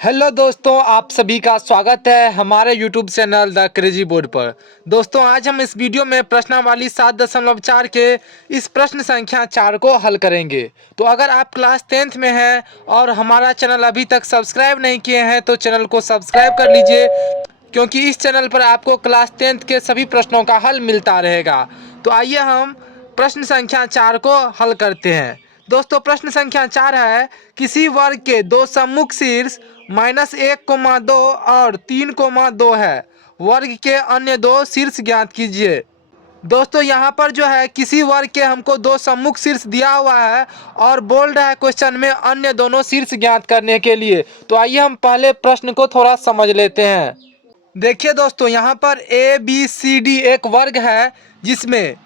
Hello दोस्तों, आप सभी का स्वागत है हमारे YouTube channel the crazy board पर। दोस्तों, आज हम इस वीडियो में प्रश्नावली 7.4 के इस प्रश्न संख्या 4 को हल करेंगे। तो अगर आप क्लास 10th में हैं और हमारा चैनल अभी तक सब्सक्राइब नहीं किए हैं तो चैनल को सब्सक्राइब कर लीजिए, क्योंकि इस चैनल पर आपको क्लास 10th के सभी प्रश्नों का हल मिलता रहेगा। तो आइए हम प्रश्न संख्या 4 को हल करते हैं। दोस्तों, प्रश्न संख्या 4 है, किसी वर्ग के दो सम्मुख शीर्ष -1,2 और 3,2 है। वर्ग के अन्य दो शीर्ष ज्ञात कीजिए। दोस्तों, यहाँ पर जो है किसी वर्ग के हमको दो सम्मुख शीर्ष दिया हुआ है और बोल्ड है क्वेश्चन में अन्य दोनों शीर्ष ज्ञात करने के लिए। तो आइए हम पहले प्रश्न को थोड़ा समझ लेते हैं। देखिए दोस्तों, यहाँ पर ए बी सी डी एक वर्ग है जिसमें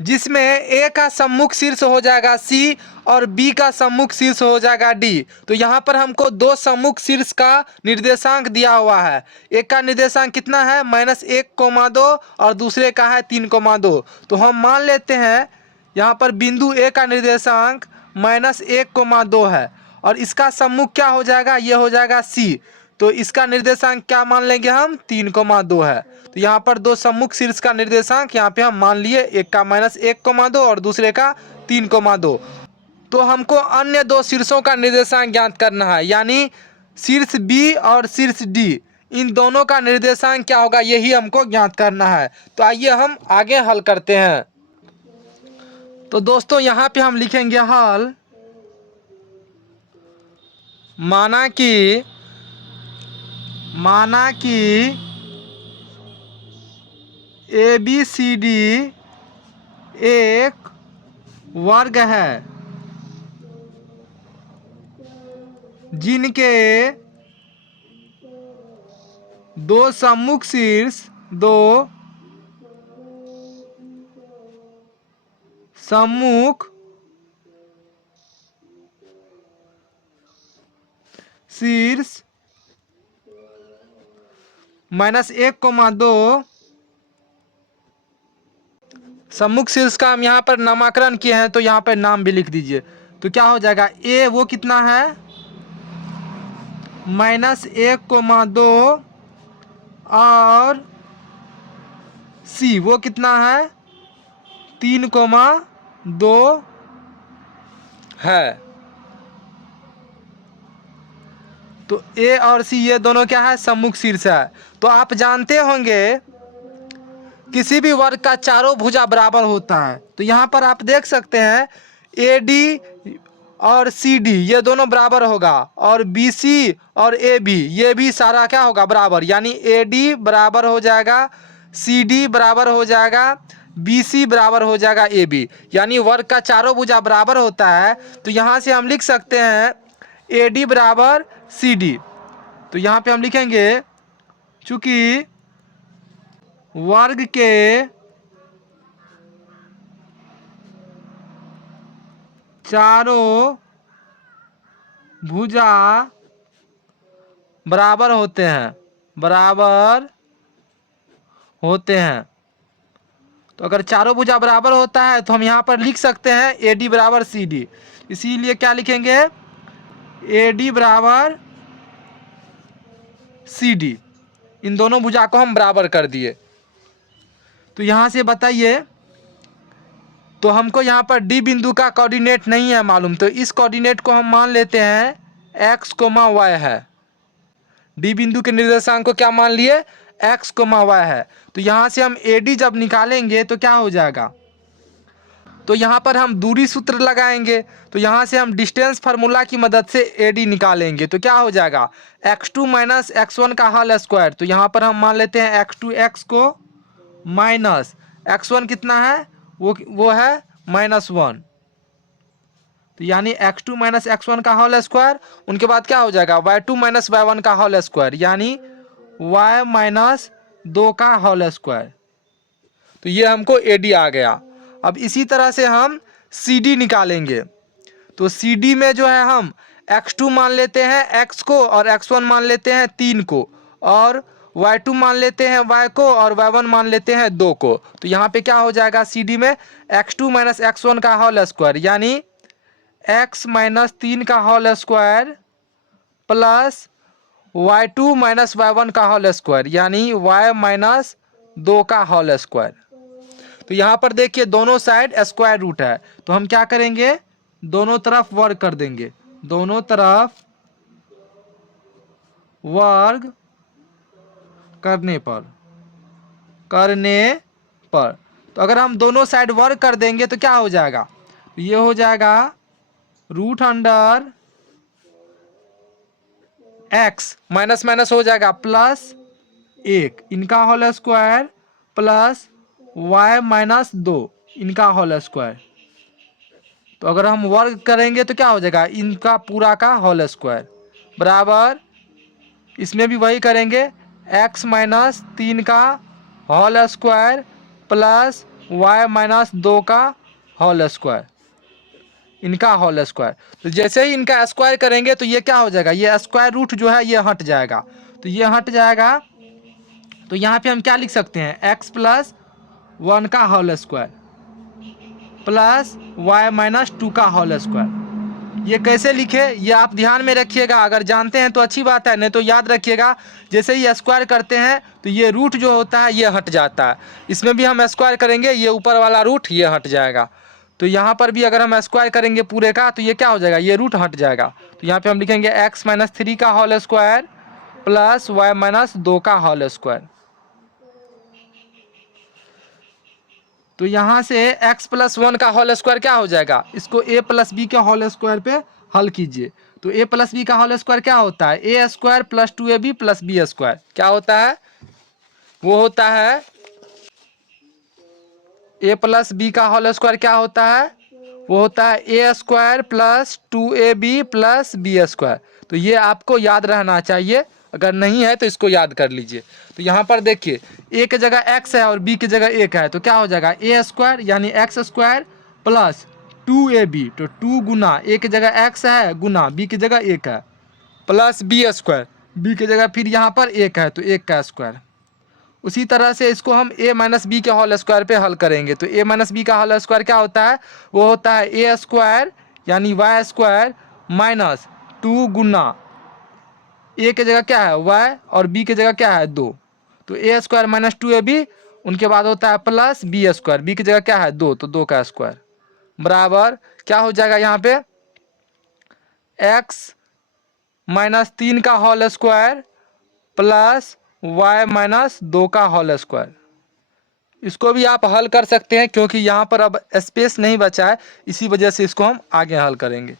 जिसमें ए का सम्मुख शीर्ष हो जाएगा सी और बी का सम्मुख शीर्ष हो जाएगा डी। तो यहाँ पर हमको दो सम्मुख शीर्ष का निर्देशांक दिया हुआ है। एक का निर्देशांक कितना है -1,2 और दूसरे का है 3,2। तो हम मान लेते हैं यहाँ पर बिंदु ए का निर्देशांक -1,2 है और इसका सम्मुख क्या हो जाएगा, ये हो जाएगा सी। तो इसका निर्देशांक क्या मान लेंगे हम, 3,2 है। तो यहाँ पर दो सम्मुख शीर्ष का निर्देशांक यहाँ पे हम मान लिए, एक का -1,2 और दूसरे का 3,2। तो हमको अन्य दो शीर्षों का निर्देशांक ज्ञात करना है, यानी शीर्ष बी और शीर्ष डी, इन दोनों का निर्देशांक क्या होगा यही हमको ज्ञात करना है। तो आइए हम आगे हल करते हैं। तो दोस्तों, यहाँ पे हम लिखेंगे हल। माना कि ए बी सी डी एक वर्ग है जिनके दो सम्मुख शीर्ष -1,2 सम्मुख शीर्ष का हम यहाँ पर नामकरण किए हैं, तो यहाँ पर नाम भी लिख दीजिए। तो क्या हो जाएगा, ए वो कितना है -1,2 और सी वो कितना है 3,2 है। तो ए और सी ये दोनों क्या है, सम्मुख शीर्ष है। तो आप जानते होंगे किसी भी वर्ग का चारों भुजा बराबर होता है। तो यहाँ पर आप देख सकते हैं ए डी और सी डी ये दोनों बराबर होगा और बी सी और ए बी ये भी सारा क्या होगा, बराबर। यानी ए डी बराबर हो जाएगा सी डी बराबर हो जाएगा बी सी बराबर हो जाएगा ए बी, यानी वर्ग का चारों भुजा बराबर होता है। तो यहाँ से हम लिख सकते हैं ए डी बराबर सी डी। तो यहाँ पे हम लिखेंगे चूंकि वर्ग के चारों भुजा बराबर होते हैं। तो अगर चारों भुजा बराबर होता है तो हम यहाँ पर लिख सकते हैं ए डी बराबर सी डी। इसीलिए क्या लिखेंगे, ए डी बराबर सी डी। इन दोनों भुजा को हम बराबर कर दिए। तो यहाँ से बताइए, तो हमको यहाँ पर डी बिंदु का कोऑर्डिनेट नहीं है मालूम, तो इस कोऑर्डिनेट को हम मान लेते हैं x, y है। डी बिंदु के निर्देशांक को क्या मान लिए, x, y है। तो यहाँ से हम AD जब निकालेंगे तो क्या हो जाएगा, तो यहाँ पर हम दूरी सूत्र लगाएंगे। तो यहाँ से हम डिस्टेंस फार्मूला की मदद से AD निकालेंगे। तो क्या हो जाएगा, x2 - x1 का होल स्क्वायर। तो यहाँ पर हम मान लेते हैं x2 x को माइनस x1 कितना है, वो है -1। तो यानी x2 - x1 का होल स्क्वायर, उनके बाद क्या हो जाएगा y2 - y1 का होल स्क्वायर, यानी y - 2 का होल स्क्वायर। तो ये हमको AD आ गया। अब इसी तरह से हम CD निकालेंगे। तो CD में जो है हम x2 मान लेते हैं x को और x1 मान लेते हैं 3 को और y2 मान लेते हैं y को और y1 मान लेते हैं 2 को। तो यहाँ पे क्या हो जाएगा, CD में x2 - x1 का होल स्क्वायर, यानी x - 3 का whole square plus y2 minus y1 का होल स्क्वायर यानी y माइनस 2 का होल स्क्वायर। तो यहाँ पर देखिए दोनों साइड स्क्वायर रूट है, तो हम क्या करेंगे, दोनों तरफ वर्ग कर देंगे, दोनों तरफ वर्ग करने पर तो अगर हम दोनों साइड वर्ग कर देंगे तो क्या हो जाएगा, तो ये हो जाएगा root under X minus minus हो जाएगा प्लस 1 इनका whole square plus y minus 2 इनका होल स्क्वायर। तो अगर हम वर्ग करेंगे तो क्या हो जाएगा, इनका पूरा का होल स्क्वायर बराबर, इसमें भी वही करेंगे, x माइनस 3 का whole square plus y minus 2 का होल स्क्वायर, इनका होल स्क्वायर। तो जैसे ही इनका स्क्वायर करेंगे तो ये क्या हो जाएगा, ये स्क्वायर रूट जो है ये हट जाएगा, तो ये हट जाएगा। तो यहाँ पे हम क्या लिख सकते हैं, x प्लस 1 का whole square plus y minus 2 का होल स्क्वायर। ये कैसे लिखे ये आप ध्यान में रखिएगा, अगर जानते हैं तो अच्छी बात है, नहीं तो याद रखिएगा जैसे ही स्क्वायर करते हैं तो ये रूट जो होता है ये हट जाता है। इसमें भी हम स्क्वायर करेंगे, ये ऊपर वाला रूट ये हट जाएगा। तो यहाँ पर भी अगर हम स्क्वायर करेंगे पूरे का तो ये क्या हो जाएगा, ये रूट हट जाएगा। तो यहाँ पे हम लिखेंगे x माइनस 3 का whole square plus y minus 2 का होल स्क्वायर। तो यहाँ से x प्लस 1 का होल स्क्वायर क्या हो जाएगा, इसको a प्लस बी के होल स्क्वायर पे हल कीजिए। तो a प्लस बी का होल स्क्वायर क्या होता है, A square plus 2ab plus B square. क्या होता है, वो होता है a प्लस बी का होल स्क्वायर क्या होता है, वो होता है A square plus 2ab plus B square. तो ये आपको याद रहना चाहिए, अगर नहीं है तो इसको याद कर लीजिए। तो यहाँ पर देखिए a की जगह x है और b की जगह 1 है, तो क्या हो जाएगा ए स्क्वायर यानी एक्स स्क्वायर प्लस 2ab, तो 2 गुना a की जगह x है गुना b की जगह 1 है प्लस बी स्क्वायर, b की जगह फिर यहाँ पर 1 है तो 1 का स्क्वायर। उसी तरह से इसको हम a माइनस बी के होल स्क्वायर पे हल करेंगे। तो a माइनस बी का होल स्क्वायर क्या होता है, वो होता है ए स्क्वायर यानी वाई स्क्वायर माइनस 2 गुना a की जगह क्या है y और b की जगह क्या है 2, तो ए स्क्वायर माइनस 2ab, उनके बाद होता है प्लस बी स्क्वायर, b की जगह क्या है 2, तो 2 का स्क्वायर बराबर क्या हो जाएगा, यहाँ पे x माइनस 3 का whole square plus y minus 2 का होल स्क्वायर। इसको भी आप हल कर सकते हैं क्योंकि यहाँ पर अब स्पेस नहीं बचा है, इसी वजह से इसको हम आगे हल करेंगे।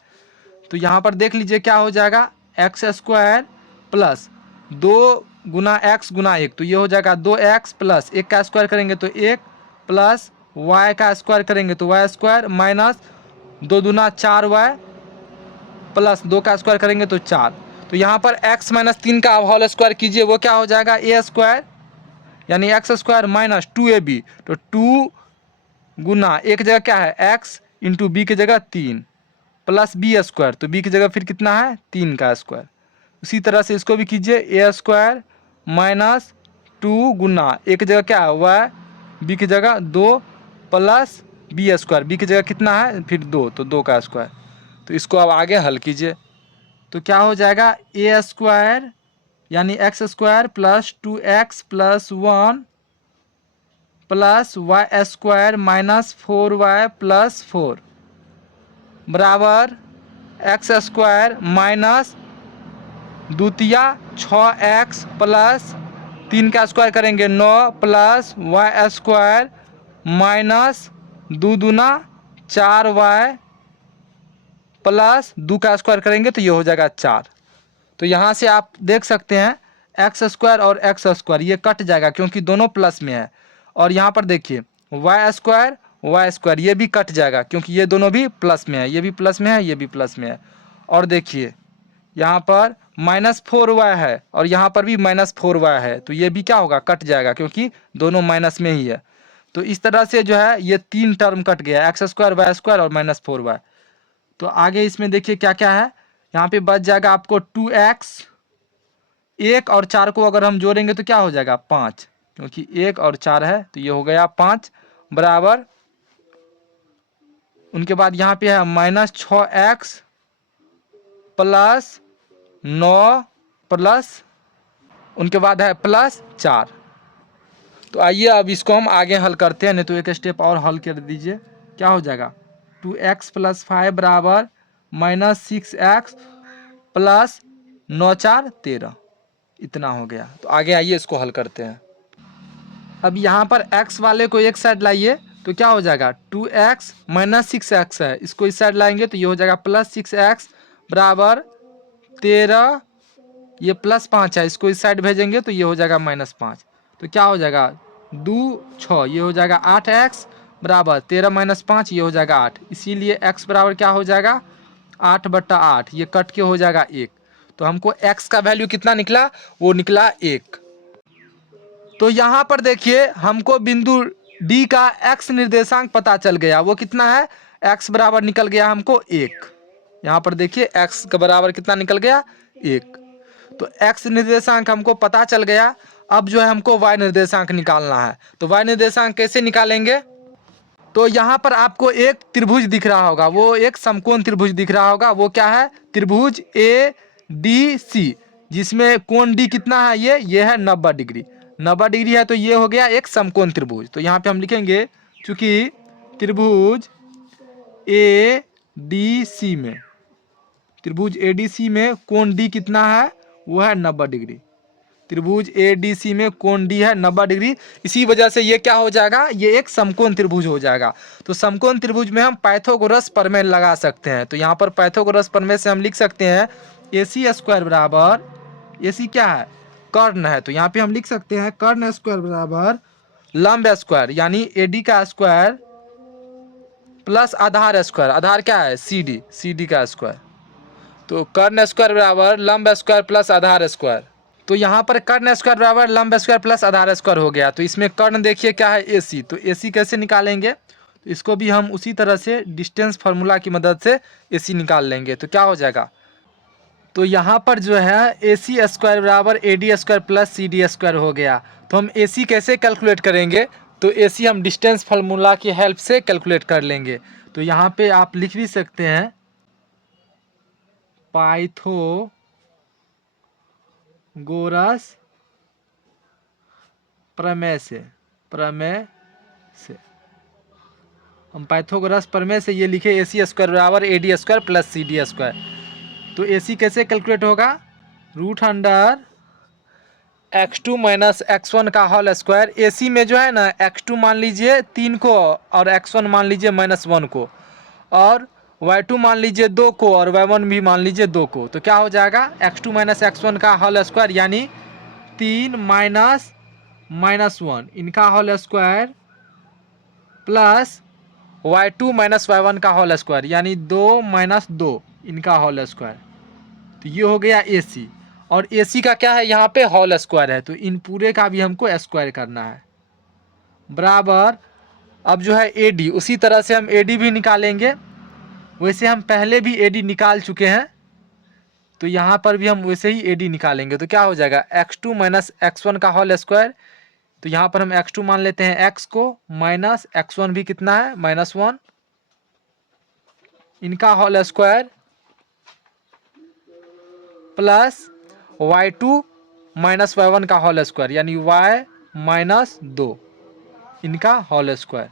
तो यहाँ पर देख लीजिए क्या हो जाएगा, एक्स स्क्वायर प्लस 2 गुना एक्स गुना 1, तो ये हो जाएगा 2x प्लस 1 का स्क्वायर करेंगे तो 1 प्लस y का स्क्वायर करेंगे तो y स्क्वायर माइनस 2 दूना 4y प्लस 2 का स्क्वायर करेंगे तो 4। तो यहाँ पर x माइनस 3 का होल स्क्वायर कीजिए, वो क्या हो जाएगा ए स्क्वायर यानी एक्स स्क्वायर माइनस 2ab, तो 2 गुना एक की जगह क्या है x इंटू बी की जगह 3 प्लस बी स्क्वायर, तो बी की जगह फिर कितना है 3 का स्क्वायर। उसी तरह से इसको भी कीजिए, ए स्क्वायर माइनस 2 गुना एक की जगह क्या है y, बी की जगह 2 प्लस बी स्क्वायर, बी की जगह कितना है फिर 2, तो 2 का स्क्वायर। तो इसको अब आगे हल कीजिए, तो क्या हो जाएगा ए स्क्वायर यानी X square plus 2x plus 1 plus Y square minus 4y plus 4 बराबर एक्स स्क्वायर माइनस द्वितीया 6x प्लस 3 का स्क्वायर करेंगे 9 प्लस वाई स्क्वायर माइनस 2 दूना 4y प्लस 2 का स्क्वायर करेंगे तो ये हो जाएगा 4। तो यहाँ से आप देख सकते हैं एक्स स्क्वायर और एक्स स्क्वायर ये कट जाएगा क्योंकि दोनों प्लस में है, और यहाँ पर देखिए वाई स्क्वायर ये भी कट जाएगा क्योंकि ये दोनों भी प्लस में है, ये भी प्लस में है, ये भी प्लस में है। और देखिए यहाँ पर -4y है और यहाँ पर भी -4y है, तो ये भी क्या होगा कट जाएगा क्योंकि दोनों माइनस में ही है। तो इस तरह से जो है ये 3 टर्म कट गया, एक्स स्क्वायर वाई स्क्वायर और -4y। तो आगे इसमें देखिए क्या क्या है, यहाँ पे बच जाएगा आपको 2x, 1 और 4 को अगर हम जोड़ेंगे तो क्या हो जाएगा 5, क्योंकि 1 और 4 है तो ये हो गया 5 बराबर। उनके बाद यहाँ पे है -6x प्लस 9 प्लस उनके बाद है प्लस 4। तो आइए अब इसको हम आगे हल करते हैं, नहीं तो एक स्टेप और हल कर दीजिए। क्या हो जाएगा 2x + 5 बराबर -6x प्लस 9 4 13, इतना हो गया। तो आगे आइए इसको हल करते हैं। अब यहाँ पर x वाले को एक साइड लाइए तो क्या हो जाएगा 2x - 6x है, इसको इस साइड लाएंगे तो ये हो जाएगा +6x बराबर 13, ये +5 है, इसको इस साइड भेजेंगे तो ये हो जाएगा -5। तो क्या हो जाएगा 2 6, ये हो जाएगा 8x बराबर 13 - 5, ये हो जाएगा 8। इसीलिए x बराबर क्या हो जाएगा 8/8, ये कट के हो जाएगा 1। तो हमको x का वैल्यू कितना निकला, वो निकला 1। तो यहाँ पर देखिए हमको बिंदु D का x निर्देशांक पता चल गया, वो कितना है x बराबर निकल गया हमको 1। यहाँ पर देखिए x का बराबर कितना निकल गया 1। तो x निर्देशांक हमको पता चल गया। अब जो है हमको y निर्देशांक निकालना है। तो y निर्देशांक कैसे निकालेंगे, तो यहाँ पर आपको एक त्रिभुज दिख रहा होगा, वो एक समकोण त्रिभुज दिख रहा होगा। वो क्या है त्रिभुज ADC, जिसमें कोण D कितना है, ये है 90 डिग्री। 90 डिग्री है तो ये हो गया एक समकोण त्रिभुज। तो यहाँ पे हम लिखेंगे चूंकि त्रिभुज ADC में, त्रिभुज ADC में कोण D कितना है, वो है 90 डिग्री। त्रिभुज ADC में कोण D है 90 डिग्री। इसी वजह से ये क्या हो जाएगा, ये एक समकोण त्रिभुज हो जाएगा। तो समकोण त्रिभुज में हम पाइथागोरस प्रमेय लगा सकते हैं। तो यहाँ पर पाइथागोरस प्रमेय से हम लिख सकते हैं AC² बराबर, AC क्या है कर्ण है, तो यहाँ पे हम लिख सकते हैं कर्ण स्क्वायर बराबर लंब स्क्वायर, यानी AD का स्क्वायर प्लस आधार स्क्वायर। आधार क्या है CD का स्क्वायर। तो कर्ण स्क्वायर बराबर लंब स्क्वायर प्लस आधार स्क्वायर। तो यहाँ पर कर्ण स्क्वायर बराबर लंब स्क्वायर प्लस आधार स्क्वायर हो गया। तो इसमें कर्ण देखिए क्या है AC, तो AC कैसे निकालेंगे, तो इसको भी हम उसी तरह से डिस्टेंस फार्मूला की मदद से AC निकाल लेंगे। तो क्या हो जाएगा, तो यहाँ पर जो है AC² बराबर AD² प्लस CD² हो गया। तो हम AC कैसे कैलकुलेट करेंगे, तो AC हम डिस्टेंस फार्मूला की हेल्प से कैलकुलेट कर लेंगे। तो यहाँ पे आप लिख भी सकते हैं पाइथागोरस प्रमेय से हम पाइथागोरस प्रमेय से ये लिखे AC² बराबर AD² प्लस CD²। तो AC कैसे कैलकुलेट होगा, √x2 - x1 का होल स्क्वायर। AC में जो है ना x2 मान लीजिए 3 को और x1 मान लीजिए -1 को, और y2 मान लीजिए 2 को और y1 भी मान लीजिए 2 को। तो क्या हो जाएगा x2 - x1 का होल स्क्वायर, यानी 3 -1 इनका whole square plus y2 - y1 का होल स्क्वायर, यानी 2 - 2 इनका होल स्क्वायर। तो ये हो गया AC। और AC का क्या है यहाँ पे होल स्क्वायर है, तो इन पूरे का भी हमको स्क्वायर करना है बराबर। अब जो है AD, उसी तरह से हम AD भी निकालेंगे। वैसे हम पहले भी AD निकाल चुके हैं, तो यहाँ पर भी हम वैसे ही AD निकालेंगे। तो क्या हो जाएगा x2 - x1 का होल स्क्वायर। तो यहाँ पर हम x2 मान लेते हैं x को, माइनस x1 भी कितना है -1 इनका whole square plus y2 - y1 का होल स्क्वायर, यानी y - 2 इनका होल स्क्वायर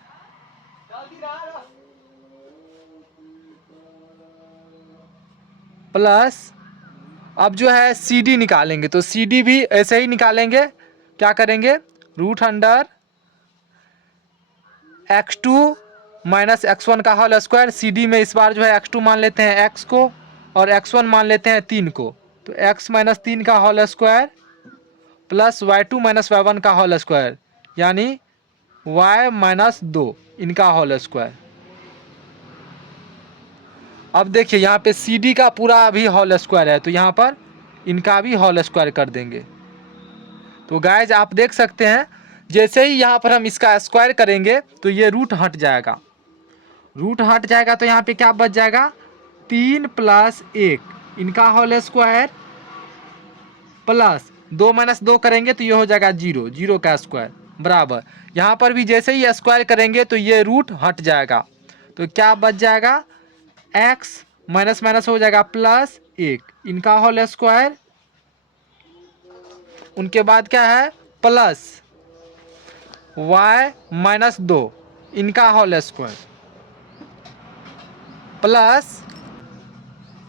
प्लस। अब जो है CD निकालेंगे, तो CD भी ऐसे ही निकालेंगे। क्या करेंगे √x2 - x1 का होल स्क्वायर। CD में इस बार जो है x2 मान लेते हैं x को और x1 मान लेते हैं 3 को। तो x - 3 का whole square plus y2 - y1 का होल स्क्वायर, यानी y - 2 इनका होल स्क्वायर। अब देखिए यहाँ पे CD का पूरा भी होल स्क्वायर है, तो यहाँ पर इनका भी होल स्क्वायर कर देंगे। तो गाइज आप देख सकते हैं जैसे ही यहाँ पर हम इसका स्क्वायर करेंगे तो ये रूट हट जाएगा। तो यहाँ पे क्या बच जाएगा 3 + 1 इनका होल स्क्वायर प्लस 2 - 2 करेंगे तो ये हो जाएगा 0 का स्क्वायर बराबर। यहाँ पर भी जैसे ही स्क्वायर करेंगे तो ये रूट हट जाएगा। तो क्या बच जाएगा x माइनस हो जाएगा +1 इनका होल स्क्वायर उनके बाद क्या है प्लस y माइनस 2 इनका होल स्क्वायर प्लस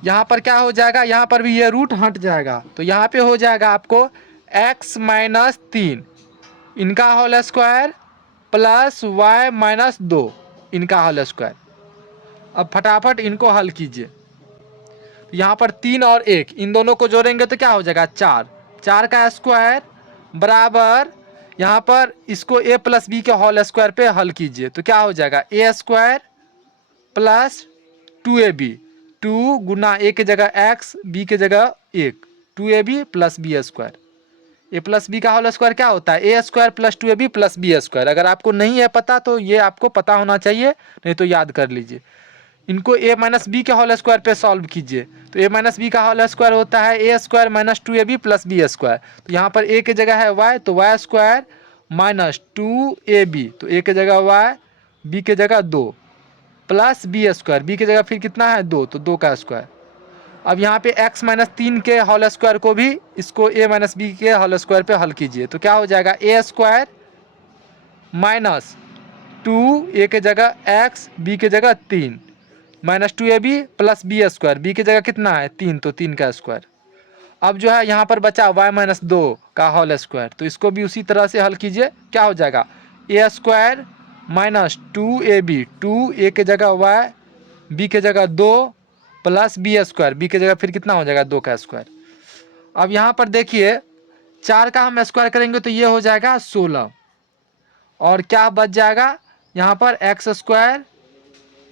यहाँ पर क्या हो जाएगा, यहाँ पर भी ये रूट हट जाएगा तो यहाँ पे हो जाएगा आपको x माइनस 3 इनका whole square plus y minus 2 इनका होल स्क्वायर। अब फटाफट इनको हल कीजिए। तो यहाँ पर 3 और 1 इन दोनों को जोड़ेंगे तो क्या हो जाएगा 4, 4 का स्क्वायर बराबर यहाँ पर इसको a प्लस बी के होल स्क्वायर पे हल कीजिए तो क्या हो जाएगा a स्क्वायर प्लस 2ab, 2 गुना a की जगह x, b की जगह 1, 2ab plus B square. a plus B का होल स्क्वायर क्या होता है a स्क्वायर plus 2ab plus B square. अगर आपको नहीं है पता तो ये आपको पता होना चाहिए, नहीं तो याद कर लीजिए। इनको a माइनस बी के होल स्क्वायर पे सॉल्व कीजिए तो a माइनस बी का होल स्क्वायर होता है a square minus 2ab plus B square. तो यहाँ पर a की जगह है y तो y स्क्वायर माइनस 2ab तो a की जगह y, b की जगह 2 प्लस बी स्क्वायर, बी की जगह फिर कितना है 2 तो 2 का स्क्वायर। अब यहाँ पे x माइनस 3 के होल स्क्वायर को भी इसको a माइनस बी के होल स्क्वायर पे हल कीजिए तो क्या हो जाएगा a स्क्वायर माइनस 2 a की जगह x, b की जगह 3 minus 2ab plus B square, B की जगह कितना है 3 तो 3 का स्क्वायर। अब जो है यहाँ पर बचा y माइनस 2 का होल स्क्वायर तो इसको भी उसी तरह से हल कीजिए। क्या हो जाएगा a square minus 2ab, 2 a की जगह y, b की जगह 2 प्लस बी स्क्वायर, बी की जगह फिर कितना हो जाएगा 2 का स्क्वायर। अब यहाँ पर देखिए 4 का हम स्क्वायर करेंगे तो ये हो जाएगा 16 और क्या बच जाएगा यहाँ पर एक्स स्क्वायर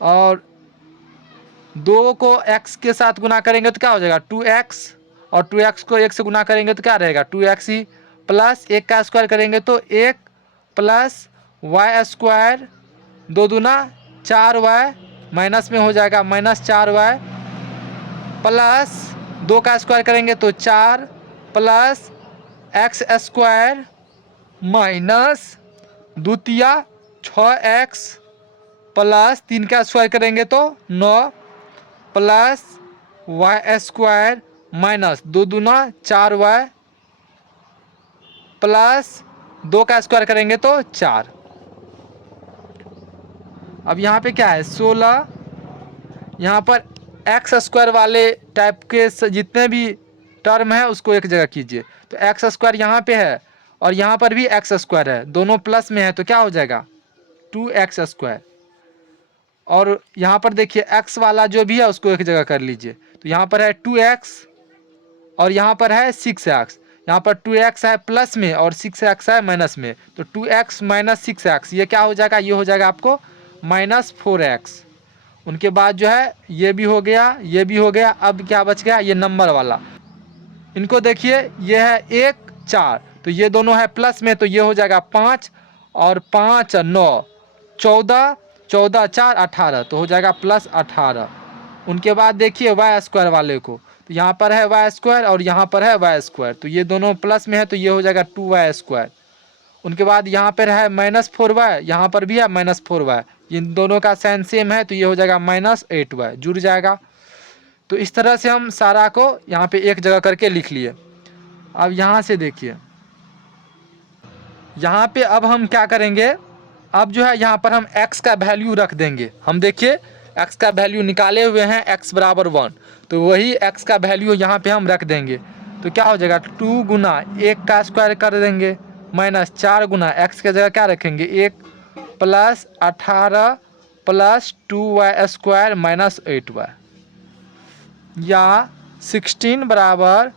और 2 को x के साथ गुना करेंगे तो क्या हो जाएगा 2x और 2x को 1 से गुना करेंगे तो क्या रहेगा 2x ही प्लस 1 का स्क्वायर करेंगे तो 1 प्लस y स्क्वायर 2 दूना 4y माइनस में हो जाएगा माइनस 4y प्लस 2 का स्क्वायर करेंगे तो 4 प्लस x स्क्वायर माइनस द्वितीया 6x प्लस 3 का स्क्वायर करेंगे तो 9 प्लस y स्क्वायर माइनस 2 दूना 4y प्लस 2 का स्क्वायर करेंगे तो 4। अब यहाँ पे क्या है 16, यहाँ पर एक्स स्क्वायर वाले टाइप के जितने भी टर्म है उसको एक जगह कीजिए तो एक्स स्क्वायर यहाँ पे है और यहाँ पर भी एक्स स्क्वायर है, दोनों प्लस में है तो क्या हो जाएगा 2x स्क्वायर। और यहाँ पर देखिए x वाला जो भी है उसको एक जगह कर लीजिए तो यहाँ पर है 2x और यहाँ पर है 6x, यहाँ पर 2x है प्लस में और 6x है माइनस में तो 2x माइनस 6x ये क्या हो जाएगा, ये हो जाएगा आपको माइनस 4x। उनके बाद जो है ये भी हो गया, ये भी हो गया। अब क्या बच गया ये नंबर वाला, इनको देखिए ये है 1 4 तो ये दोनों है प्लस में तो ये हो जाएगा 5 और 5 9 14, 14 4 18 तो हो जाएगा प्लस 18। उनके बाद देखिए y स्क्वायर वाले को तो यहाँ पर है y स्क्वायर और यहाँ पर है y स्क्वायर तो ये दोनों प्लस में है तो ये हो जाएगा 2y स्क्वायर। उनके बाद यहाँ पर है माइनस 4y, यहाँ पर भी है माइनस 4y, इन दोनों का साइन सेम है तो ये हो जाएगा माइनस 8y जुड़ जाएगा। तो इस तरह से हम सारा को यहाँ पे एक जगह करके लिख लिए। अब यहाँ से देखिए यहाँ पे अब हम क्या करेंगे, अब जो है यहाँ पर हम x का वैल्यू रख देंगे। हम देखिए x का वैल्यू निकाले हुए हैं x बराबर 1 तो वही x का वैल्यू यहाँ पे हम रख देंगे तो क्या हो जाएगा 2 गुना 1 का स्क्वायर कर देंगे माइनस 4 गुना x की जगह क्या रखेंगे 1 plus 18 plus 2y square minus 8y या 16 बराबर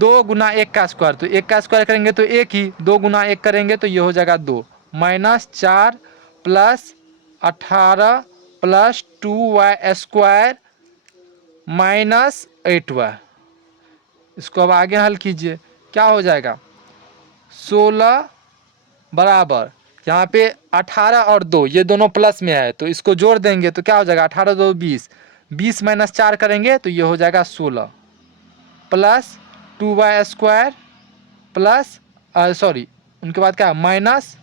2 गुना 1 का स्क्वायर तो 1 का स्क्वायर करेंगे तो 1 ही, 2 गुना 1 करेंगे तो ये हो जाएगा 2 minus 4 plus 18 plus 2y square minus 8y। इसको अब आगे हल कीजिए क्या हो जाएगा 16 बराबर यहाँ पे 18 और 2 ये दोनों प्लस में है तो इसको जोड़ देंगे तो क्या हो जाएगा 18 2 20, 20 माइनस 4 करेंगे तो ये हो जाएगा 16 plus 2y square plus sorry उनके बाद क्या minus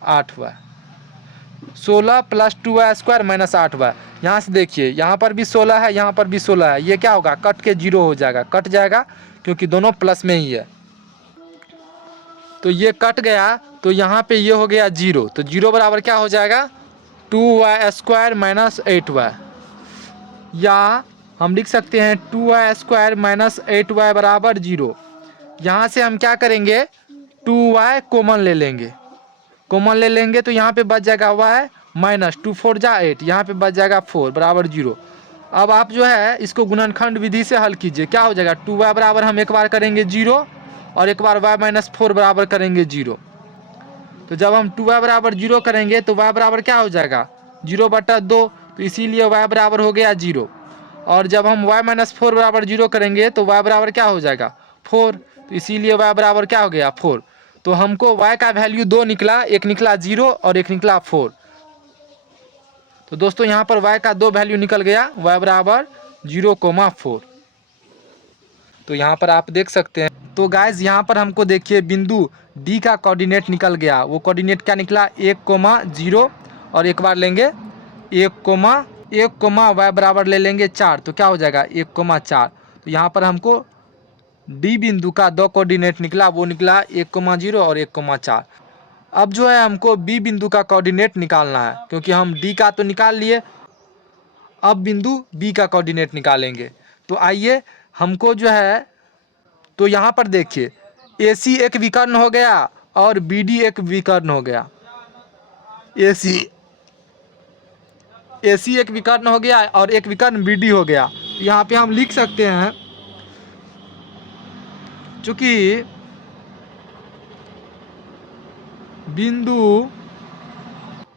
8y, 16 plus 2y square minus 8y। यहाँ से देखिए यहाँ पर भी 16 है, यहाँ पर भी 16 है, ये क्या होगा कट के 0 हो जाएगा, कट जाएगा क्योंकि दोनों प्लस में ही है। तो ये कट गया, तो यहाँ पे ये हो गया 0। तो 0 बराबर क्या हो जाएगा 2y² माइनस 8y, या हम लिख सकते हैं 2y² माइनस 8y बराबर 0। यहाँ से हम क्या करेंगे 2y कॉमन ले लेंगे, कॉमन ले लेंगे तो यहाँ पे बच जाएगा y माइनस 2 4 जा 8, यहाँ पे बच जाएगा 4 बराबर 0। अब आप जो है इसको गुणनखंड विधि से हल कीजिए, क्या हो जाएगा 2y बराबर हम एक बार करेंगे 0 और एक बार y माइनस 4 बराबर करेंगे 0। तो जब हम 2y बराबर 0 करेंगे तो y बराबर क्या हो जाएगा 0/2, तो इसीलिए y बराबर हो गया 0। और जब हम y माइनस 4 बराबर 0 करेंगे तो y बराबर क्या हो जाएगा 4, तो इसीलिए y बराबर क्या हो गया 4। तो हमको y का वैल्यू 2 निकला, एक निकला 0 और एक निकला 4। तो दोस्तों यहाँ पर y का 2 वैल्यू निकल गया, y बराबर 0,4। तो यहाँ पर आप देख सकते हैं। तो गाइज यहाँ पर हमको देखिए बिंदु D का कोऑर्डिनेट निकल गया। वो कोऑर्डिनेट क्या निकला 1,0 और एक बार लेंगे 1, y बराबर ले लेंगे 4, तो क्या हो जाएगा 1,4। तो यहाँ पर हमको D बिंदु का 2 कोऑर्डिनेट निकला, वो निकला 1,0 और 1,4। अब जो है हमको B बिंदु का कोऑर्डिनेट निकालना है, क्योंकि हम D का तो निकाल लिए, अब बिंदु B का कोऑर्डिनेट निकालेंगे। तो आइए हमको जो है, तो यहाँ पर देखिए AC एक विकर्ण हो गया और BD एक विकर्ण हो गया। AC एक विकर्ण हो गया और एक विकर्ण BD हो गया। यहाँ पे हम लिख सकते हैं, चूंकि बिंदु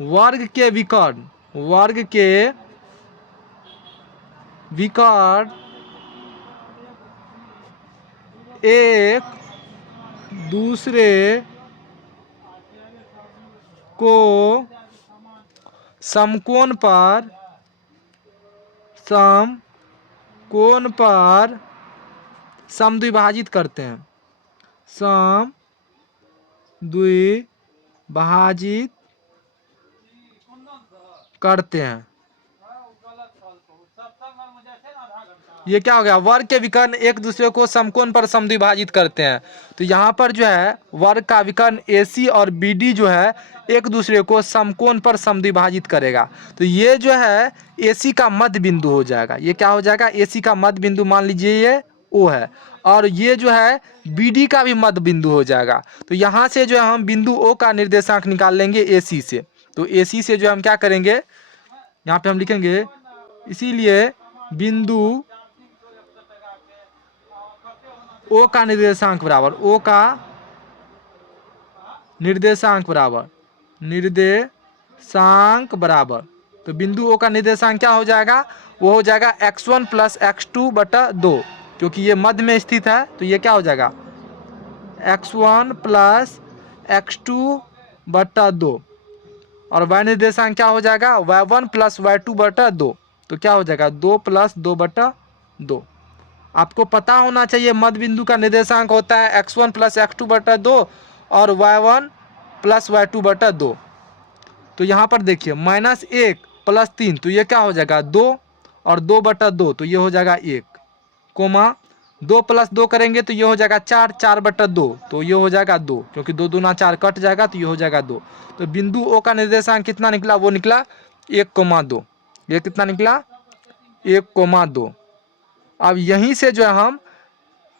वर्ग के विकर्ण एक दूसरे को समकोण पर समद्विभाजित करते हैं, समद्विभाजित करते हैं। ये क्या हो गया वर्ग के विकर्ण एक दूसरे को समकोण पर समद्विभाजित करते हैं। तो यहाँ पर जो है वर्ग का विकर्ण AC और BD जो है एक दूसरे को समकोण पर समद्विभाजित करेगा। तो ये जो है AC का मध्य बिंदु हो जाएगा। ये क्या हो जाएगा AC का मध्य बिंदु, मान लीजिए ये O है, और ये जो है BD का भी मध्य बिंदु हो जाएगा। तो यहाँ से जो है हम बिंदु O का निर्देशांक निकाल लेंगे AC से। तो AC से जो हम क्या करेंगे, यहाँ पे हम लिखेंगे, इसीलिए बिंदु O का निर्देशांक बराबर तो बिंदु O का निर्देशांक क्या हो जाएगा, वो हो जाएगा x1 प्लस x2/2, क्योंकि ये मध्य में स्थित है। तो ये क्या हो जाएगा x1 प्लस x2/2 और y निर्देशांक क्या हो जाएगा y1 प्लस y2/2। तो क्या हो जाएगा 2 प्लस 2/2। आपको पता होना चाहिए मध्य बिंदु का निर्देशांक होता है x1 प्लस x2/2 और y1 प्लस y2/2। तो यहाँ पर देखिए -1 प्लस 3, तो ये क्या हो जाएगा 2 और 2/2, तो ये हो जाएगा 1, 2 प्लस 2 करेंगे तो ये हो जाएगा 4, 4/2, तो ये हो जाएगा 2, क्योंकि 2 दूना 4 कट जाएगा, तो ये हो जाएगा 2। तो बिंदु O का निर्देशांक कितना निकला, वो निकला 1,2। ये कितना निकला 1,2। अब यहीं से जो है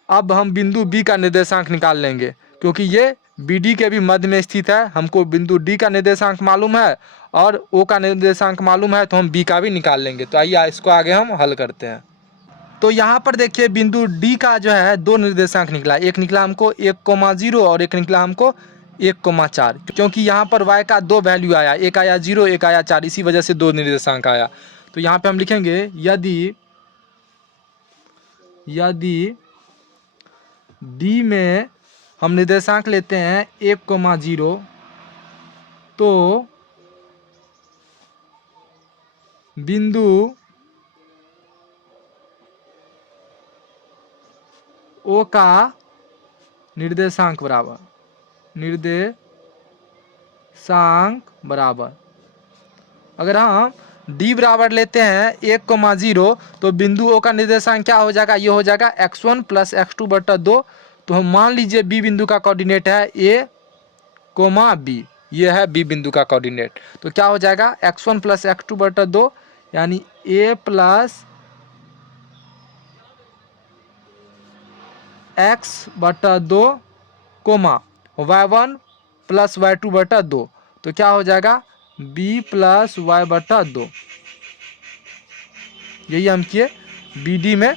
अब हम बिंदु B का निर्देशांक निकाल लेंगे, क्योंकि ये BD के भी मध्य में स्थित है। हमको बिंदु D का निर्देशांक मालूम है और O का निर्देशांक मालूम है, तो हम B का भी निकाल लेंगे। तो आइए इसको आगे हम हल करते हैं। तो यहाँ पर देखिए बिंदु D का जो है 2 निर्देशांक निकला, एक निकला हमको 1,0 और एक निकला हमको 1,4, क्योंकि यहाँ पर y का 2 वैल्यू आया, एक आया 0 एक आया 4, इसी वजह से 2 निर्देशांक आया। तो यहाँ पे हम लिखेंगे यदि D में हम निर्देशांक लेते हैं 1,0, तो बिंदु O का निर्देशांक बराबर अगर हम D बराबर लेते हैं 1,0, तो बिंदु O का निर्देशांक क्या हो जाएगा, ये हो जाएगा x1 प्लस x2/2। तो हम मान लीजिए बी बिंदु का कोऑर्डिनेट है ए कोमा बी, ये है बी बिंदु का कोऑर्डिनेट। तो क्या हो जाएगा x1 प्लस x2 बटा 2 यानी a प्लस x बटा 2 कोमा y1 प्लस y2 बटा 2। तो क्या हो जाएगा b प्लस y बटा 2। यही हम किए बी डी में।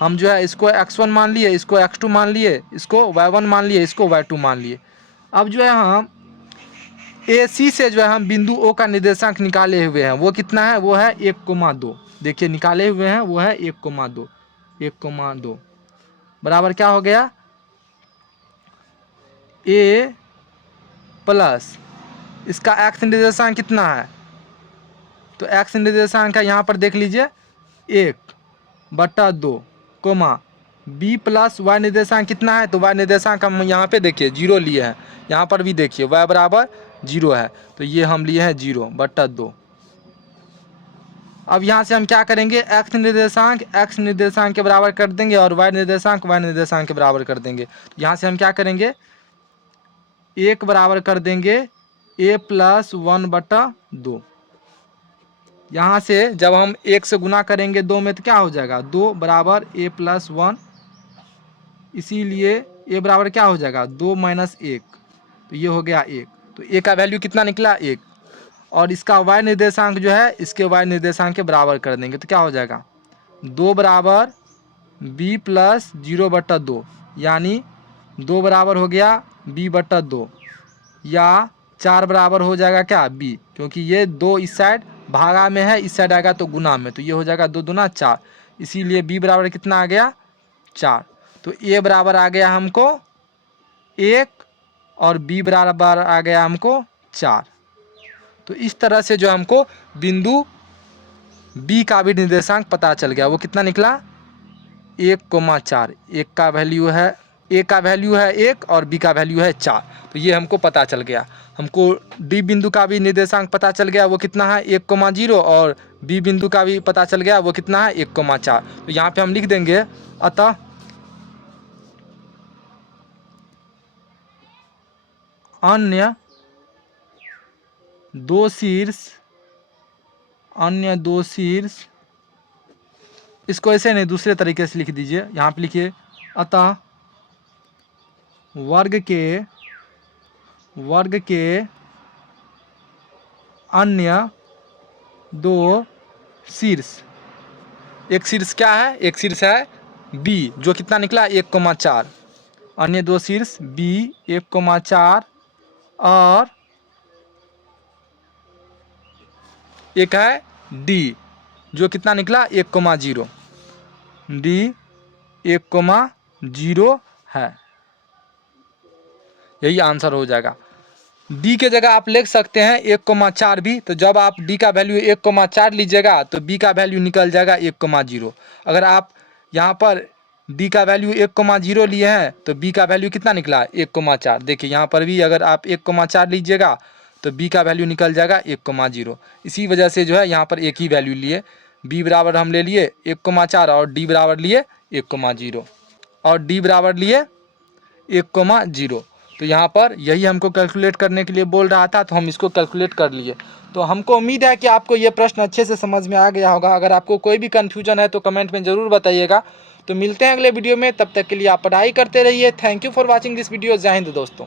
हम जो है इसको x1 मान लिए, इसको x2 मान लिए, इसको y1 मान लिए, इसको y2 मान लिए। अब जो है हम ए सी से जो है हम बिंदु ओ का निर्देशांक निकाले हुए हैं, वो कितना है, वो है 1,2। देखिए निकाले हुए हैं वो है 1,2, 1,2 बराबर क्या हो गया ए प्लस इसका एक्स निर्देशांक कितना है, तो एक्स निर्देशांक है यहाँ पर देख लीजिए 1/2 कोमा बी प्लस वाई निर्देशांक कितना है, तो वाई निर्देशांक हम यहाँ पे देखिए 0 लिए हैं, यहाँ पर भी देखिए वाई बराबर 0 है, तो ये हम लिए हैं 0/2। अब यहाँ से हम क्या करेंगे एक्स निर्देशांक के बराबर कर देंगे और वाई निर्देशांक के बराबर कर देंगे। तो यहाँ से हम क्या करेंगे 1 बराबर कर देंगे a प्लस 1/2। यहाँ से जब हम 1 से गुना करेंगे 2 में तो क्या हो जाएगा 2 बराबर a प्लस 1, इसीलिए a बराबर क्या हो जाएगा 2 माइनस 1, तो ये हो गया 1। तो a का वैल्यू कितना निकला 1, और इसका y निर्देशांक जो है इसके y निर्देशांक के बराबर कर देंगे, तो क्या हो जाएगा 2 बराबर b प्लस 0/2 यानी 2 बराबर हो गया b/2, या 4 बराबर हो जाएगा क्या b, क्योंकि ये 2 इस साइड भागा में है, इस साइड आएगा तो गुना में, तो ये हो जाएगा 2 दूना 4, इसीलिए b बराबर कितना आ गया 4। तो a बराबर आ गया हमको 1 और b बराबर आ गया हमको 4। तो इस तरह से जो हमको बिंदु b का भी निर्देशांक पता चल गया, वो कितना निकला 1,4। एक का वैल्यू है a का वैल्यू है 1 और b का वैल्यू है 4, तो ये हमको पता चल गया। हमको d बिंदु का भी निर्देशांक पता चल गया, वो कितना है 1,0, और b बिंदु का भी पता चल गया, वो कितना है 1,4। तो यहाँ पे हम लिख देंगे अतः अन्य दो शीर्ष, इसको ऐसे नहीं दूसरे तरीके से लिख दीजिए, यहाँ पे लिखिए अतः वर्ग के अन्य दो शीर्ष, एक शीर्ष क्या है, एक शीर्ष है b जो कितना निकला 1,4, अन्य दो शीर्ष b 1,4 और एक है d जो कितना निकला 1,0, d 1,0 है। यही आंसर हो जाएगा। d के जगह आप लिख सकते हैं 1,4 भी, तो जब आप d का वैल्यू 1,4 लीजिएगा तो b का वैल्यू निकल जाएगा 1,0। अगर आप यहाँ पर d का वैल्यू 1,0 लिए हैं तो b का वैल्यू कितना निकला 1,4। देखिए यहाँ पर भी अगर आप 1,4 लीजिएगा तो b का वैल्यू निकल जाएगा 1,0। इसी वजह से जो है यहाँ पर एक ही वैल्यू लिए, b बराबर हम ले लिए 1,4 और d बराबर लिए 1,0 और d बराबर लिए 1,0। तो यहाँ पर यही हमको कैलकुलेट करने के लिए बोल रहा था, तो हम इसको कैलकुलेट कर लिए। तो हमको उम्मीद है कि आपको ये प्रश्न अच्छे से समझ में आ गया होगा। अगर आपको कोई भी कन्फ्यूजन है तो कमेंट में ज़रूर बताइएगा। तो मिलते हैं अगले वीडियो में, तब तक के लिए आप पढ़ाई करते रहिए। Thank you for watching this video. जय हिंद दोस्तों।